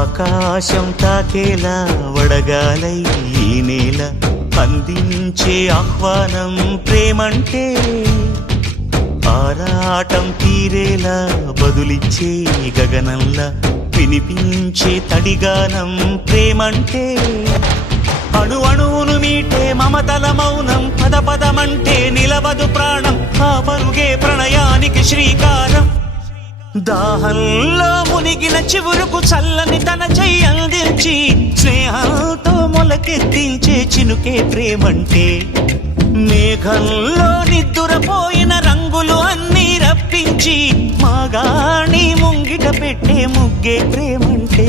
ఆకాశం తాకేలా వడగాలై ఈ నేల అందించే ఆహ్వానం ప్రేమంటే ఆరాటం తీరేలా బదులిచ్చే గగనంలా వినిపించే తడిగానం ప్రేమంటే అణు అణువును మీటే మమతల మౌనం పద పదమంటే నిలవదు ప్రాణం ఆ పరుగే ప్రణయానికి శ్రీకారం దాహంలో మునిగిన చివురుకు చల్లని తన చెయ్యి అందించి స్నేహంతో మొలకెత్తించే చినుకే ప్రేమంటే మేఘంలో నిద్దురపోయిన రంగులు అన్నీ రప్పించి మాగాణి ముంగిట పెట్టే ముగ్గే ప్రేమంటే